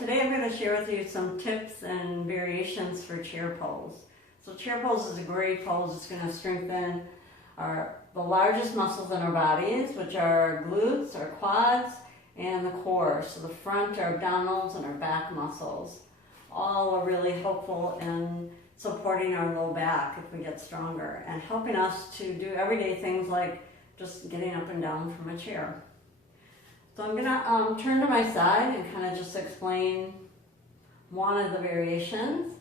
today I'm going to share with you some tips and variations for chair pose. So chair pose is a great pose. It's going to strengthen the largest muscles in our bodies, which are our glutes, our quads, and the core. So the front, our abdominals, and our back muscles. All are really helpful in supporting our low back if we get stronger and helping us to do everyday things like just getting up and down from a chair. So I'm going to turn to my side and kind of just explain one of the variations.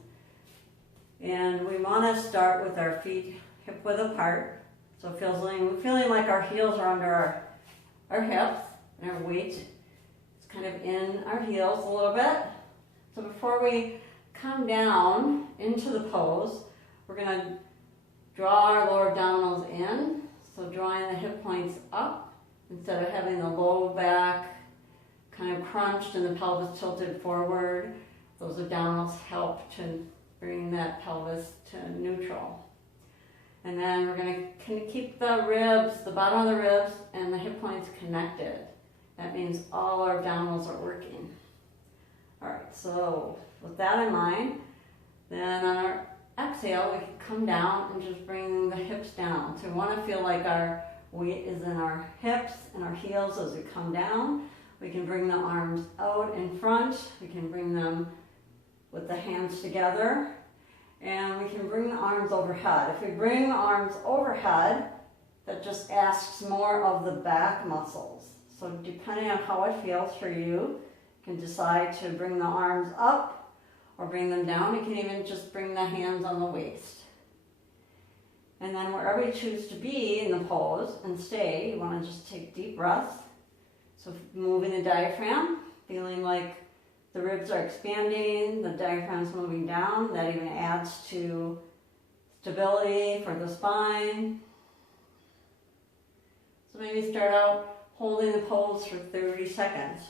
And we want to start with our feet hip width apart. So feeling like our heels are under our hips and our weight is kind of in our heels a little bit. So before we come down into the pose, we're going to draw our lower abdominals in. So drawing the hip points up instead of having the low back kind of crunched and the pelvis tilted forward. Those abdominals help to bring that pelvis to neutral. And then we're going to keep the ribs, the bottom of the ribs and the hip points connected. That means all our abdominals are working. All right, so with that in mind, then on our exhale, we can come down and just bring the hips down. So we want to feel like our weight is in our hips and our heels as we come down. We can bring the arms out in front. We can bring them with the hands together. And we can bring the arms overhead. If we bring the arms overhead, that just asks more of the back muscles. So depending on how it feels for you, you can decide to bring the arms up or bring them down. You can even just bring the hands on the waist. And then wherever you choose to be in the pose and stay, you want to just take deep breaths. So moving the diaphragm, feeling like the ribs are expanding, the diaphragm's moving down. That even adds to stability for the spine. So maybe start out holding the pose for 30 seconds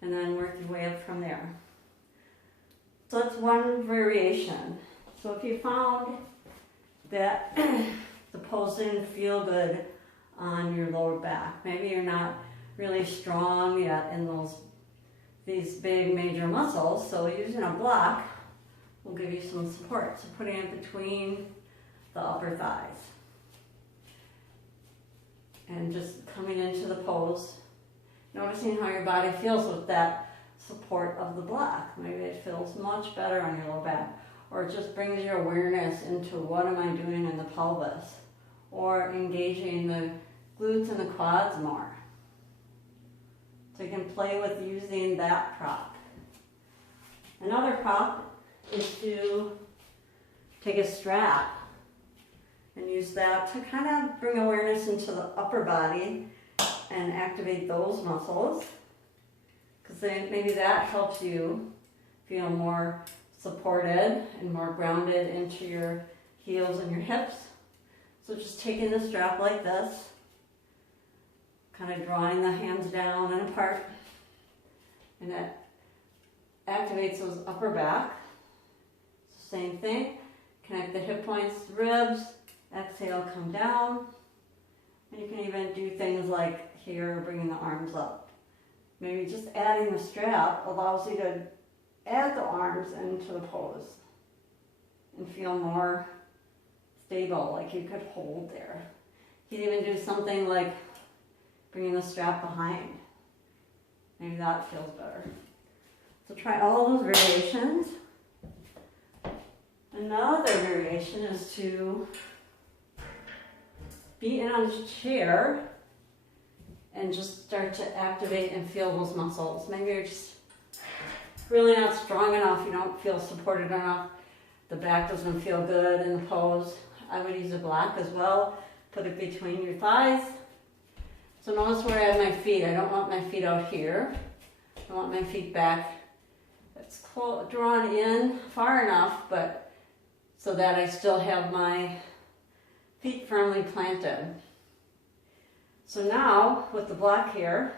and then work your way up from there. So that's one variation. So if you found that the pose didn't feel good on your lower back, maybe you're not really strong yet in these big major muscles, so using a block will give you some support. So putting it between the upper thighs and just coming into the pose, noticing how your body feels with that support of the block. Maybe it feels much better on your lower back, or it just brings your awareness into what am I doing in the pelvis, or engaging the glutes and the quads more. So you can play with using that prop. Another prop is to take a strap and use that to kind of bring awareness into the upper body and activate those muscles, because maybe that helps you feel more supported and more grounded into your heels and your hips. So just taking the strap like this, kind of drawing the hands down and apart, and that activates those upper back. So same thing, connect the hip points, the ribs, exhale, come down, and you can even do things like here, bringing the arms up. Maybe just adding the strap allows you to add the arms into the pose and feel more stable, like you could hold there. You can even do something like bringing the strap behind. Maybe that feels better. So try all those variations. Another variation is to be in a chair and just start to activate and feel those muscles. Maybe you're just really not strong enough, you don't feel supported enough, the back doesn't feel good in the pose. I would use a block as well, put it between your thighs. So notice where I have my feet. I don't want my feet out here. I want my feet back. It's drawn in far enough, but so that I still have my feet firmly planted. So now, with the block here,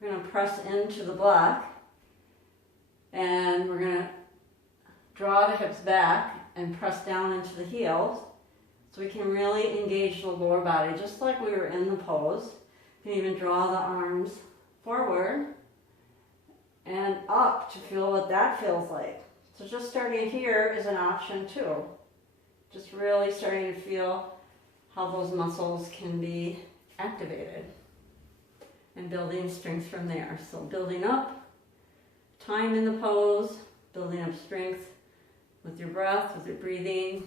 we're going to press into the block, and we're going to draw the hips back and press down into the heels, so we can really engage the lower body, just like we were in the pose. You can even draw the arms forward and up to feel what that feels like. So just starting here is an option too. Just really starting to feel how those muscles can be activated and building strength from there. So building up time in the pose, building up strength with your breath, with your breathing.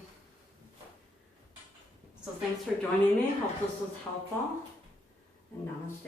So thanks for joining me. Hope this was helpful. And namaste.